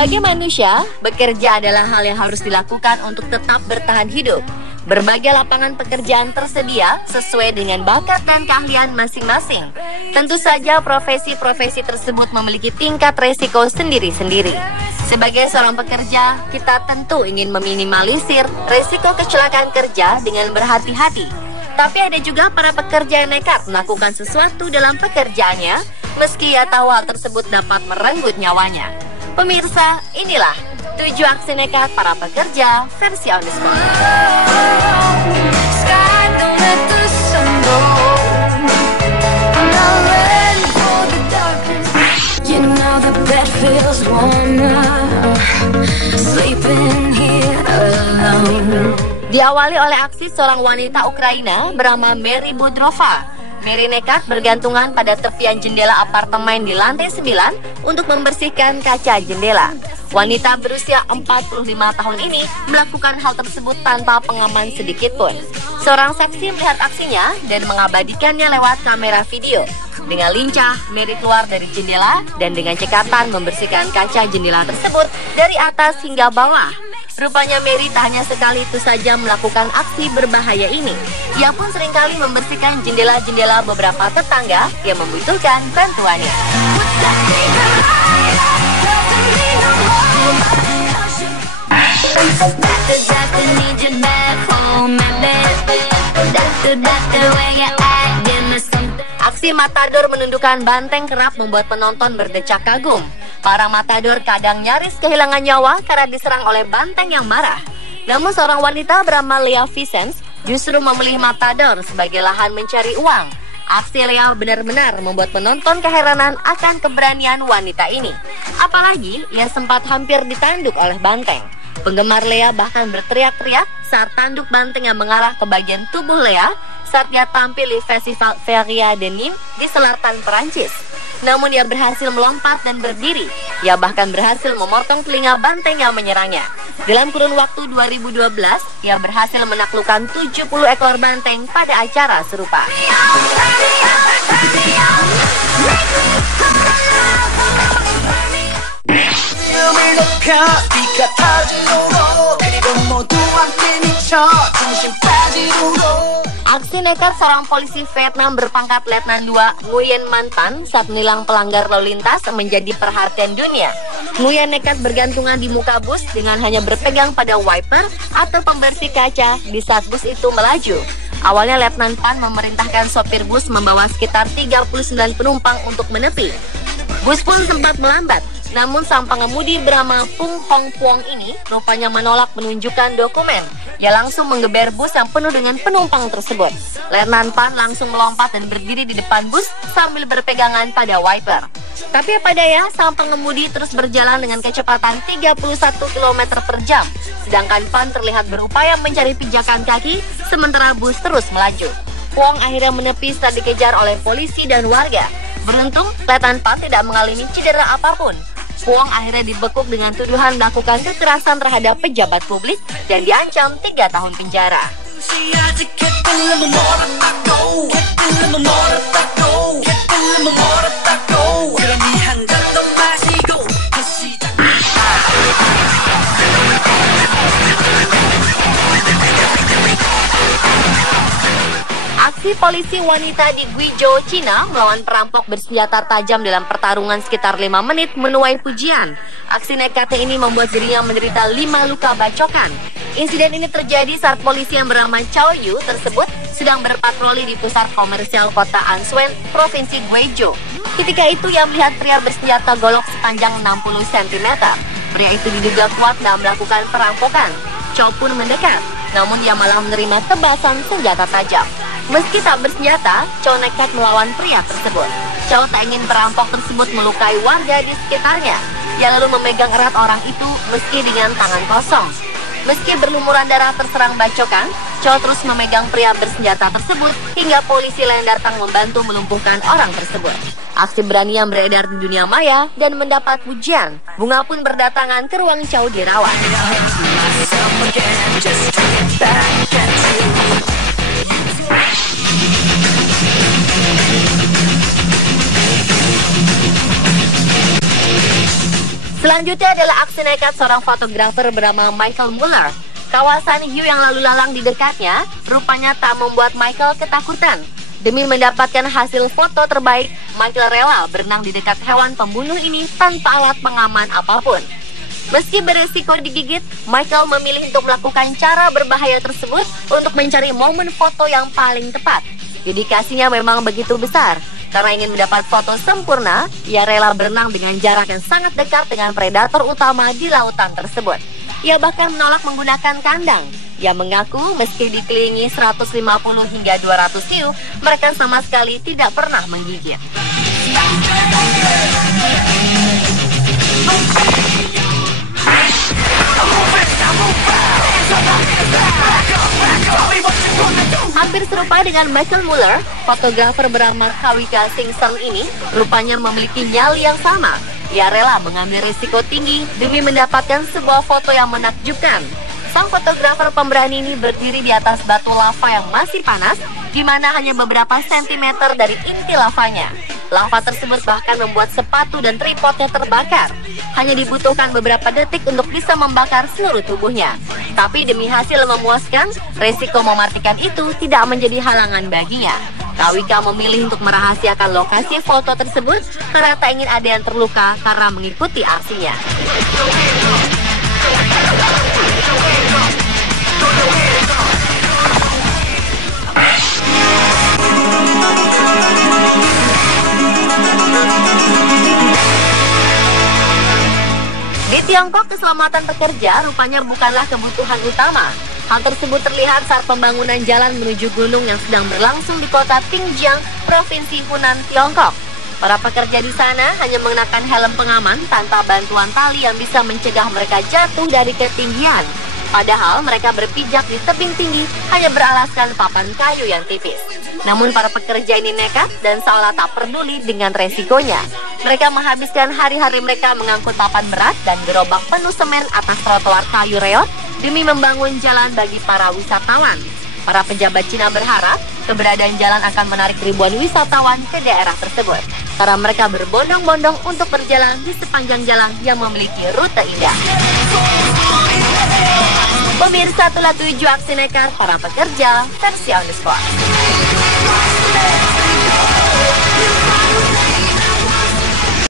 Sebagai manusia, bekerja adalah hal yang harus dilakukan untuk tetap bertahan hidup. Berbagai lapangan pekerjaan tersedia sesuai dengan bakat dan keahlian masing-masing. Tentu saja profesi-profesi tersebut memiliki tingkat resiko sendiri-sendiri. Sebagai seorang pekerja, kita tentu ingin meminimalisir resiko kecelakaan kerja dengan berhati-hati. Tapi ada juga para pekerja yang nekat melakukan sesuatu dalam pekerjaannya, meski ia tahu hal tersebut dapat merenggut nyawanya. Pemirsa, inilah 7 aksi nekat para pekerja versi On The Spot. Diawali oleh aksi seorang wanita Ukraina bernama Mary Bodrova. Mary nekat bergantungan pada tepian jendela apartemen di lantai 9 untuk membersihkan kaca jendela. Wanita berusia 45 tahun ini melakukan hal tersebut tanpa pengaman sedikit pun. Seorang saksi melihat aksinya dan mengabadikannya lewat kamera video. Dengan lincah, Mary keluar dari jendela dan dengan cekatan membersihkan kaca jendela tersebut dari atas hingga bawah. Rupanya Mary tak hanya sekali itu saja melakukan aksi berbahaya ini. Ia pun seringkali membersihkan jendela-jendela beberapa tetangga yang membutuhkan bantuannya. Aksi matador menundukkan banteng kerap membuat penonton berdecak kagum. Para matador kadang nyaris kehilangan nyawa karena diserang oleh banteng yang marah. Namun seorang wanita bernama Lea Vicens justru memilih matador sebagai lahan mencari uang. Aksi Lea benar-benar membuat penonton keheranan akan keberanian wanita ini. Apalagi ia sempat hampir ditanduk oleh banteng. Penggemar Lea bahkan berteriak-teriak saat tanduk banteng yang mengarah ke bagian tubuh Lea saat dia tampil di Festival Feria de Nîmes di selatan Perancis. Namun ia berhasil melompat dan berdiri. Ia bahkan berhasil memotong telinga banteng yang menyerangnya. Dalam kurun waktu 2012, ia berhasil menaklukkan 70 ekor banteng pada acara serupa. Aksi nekat seorang polisi Vietnam berpangkat Letnan 2 Nguyen Man Tan saat menilang pelanggar lalu lintas menjadi perhatian dunia. Nguyen nekat bergantungan di muka bus dengan hanya berpegang pada wiper atau pembersih kaca di saat bus itu melaju. Awalnya Letnan Tan memerintahkan sopir bus membawa sekitar 39 penumpang untuk menepi. Bus pun sempat melambat. Namun sang pengemudi bernama Pung Hong Puong ini rupanya menolak menunjukkan dokumen. Ia langsung menggeber bus yang penuh dengan penumpang tersebut. Letnan Pan langsung melompat dan berdiri di depan bus sambil berpegangan pada wiper. Tapi apa daya, sang pengemudi terus berjalan dengan kecepatan 31 km per jam. Sedangkan Pan terlihat berupaya mencari pijakan kaki sementara bus terus melaju. Puong akhirnya menepi setelah dikejar oleh polisi dan warga. Beruntung, Letnan Pan tidak mengalami cedera apapun. Puong akhirnya dibekuk dengan tuduhan melakukan kekerasan terhadap pejabat publik dan diancam 3 tahun penjara. Aksi polisi wanita di Guizhou, Cina melawan perampok bersenjata tajam dalam pertarungan sekitar 5 menit menuai pujian. Aksi nekatnya ini membuat dirinya menderita 5 luka bacokan. Insiden ini terjadi saat polisi yang bernama Chow Yu tersebut sedang berpatroli di pusat komersial kota Anshuen, Provinsi Guizhou. Ketika itu ia melihat pria bersenjata golok sepanjang 60 cm. Pria itu diduga kuat dalam melakukan perampokan. Chow pun mendekat, namun ia malah menerima tebasan senjata tajam. Meski tak bersenjata, Chow nekat melawan pria tersebut. Chow tak ingin perampok tersebut melukai warga di sekitarnya. Ia lalu memegang erat orang itu meski dengan tangan kosong. Meski berlumuran darah terserang bacokan, Chow terus memegang pria bersenjata tersebut hingga polisi lain datang membantu melumpuhkan orang tersebut. Aksi berani yang beredar di dunia maya dan mendapat pujian. Bunga pun berdatangan ke ruang Chow dirawat. Selanjutnya adalah aksi nekat seorang fotografer bernama Michael Muller. Kawasan hiu yang lalu lalang di dekatnya rupanya tak membuat Michael ketakutan. Demi mendapatkan hasil foto terbaik, Michael rela berenang di dekat hewan pembunuh ini tanpa alat pengaman apapun. Meski beresiko digigit, Michael memilih untuk melakukan cara berbahaya tersebut untuk mencari momen foto yang paling tepat. Dedikasinya memang begitu besar. Karena ingin mendapat foto sempurna, ia rela berenang dengan jarak yang sangat dekat dengan predator utama di lautan tersebut. Ia bahkan menolak menggunakan kandang. Ia mengaku meski dikelilingi 150 hingga 200 hiu, mereka sama sekali tidak pernah menggigit. Hampir serupa dengan Michael Muller, fotografer bernama Kawika Singson ini rupanya memiliki nyali yang sama. Ia rela mengambil risiko tinggi demi mendapatkan sebuah foto yang menakjubkan. Sang fotografer pemberani ini berdiri di atas batu lava yang masih panas, di mana hanya beberapa sentimeter dari inti lavanya. Lava tersebut bahkan membuat sepatu dan tripodnya terbakar. Hanya dibutuhkan beberapa detik untuk bisa membakar seluruh tubuhnya. Tapi demi hasil memuaskan, resiko mematikan itu tidak menjadi halangan baginya. Kawika memilih untuk merahasiakan lokasi foto tersebut karena tak ingin ada yang terluka karena mengikuti aksinya. Di Tiongkok, keselamatan pekerja rupanya bukanlah kebutuhan utama. Hal tersebut terlihat saat pembangunan jalan menuju gunung yang sedang berlangsung di kota Xinjiang, Provinsi Hunan, Tiongkok. Para pekerja di sana hanya mengenakan helm pengaman tanpa bantuan tali yang bisa mencegah mereka jatuh dari ketinggian. Padahal mereka berpijak di tebing tinggi hanya beralaskan papan kayu yang tipis. Namun para pekerja ini nekat dan seolah tak peduli dengan resikonya. Mereka menghabiskan hari-hari mereka mengangkut papan berat dan gerobak penuh semen atas trotoar kayu reot demi membangun jalan bagi para wisatawan. Para pejabat Cina berharap keberadaan jalan akan menarik ribuan wisatawan ke daerah tersebut. Karena mereka berbondong-bondong untuk berjalan di sepanjang jalan yang memiliki rute indah. Pemirsa, itulah 7 aksi nekat para pekerja versi On The Spot.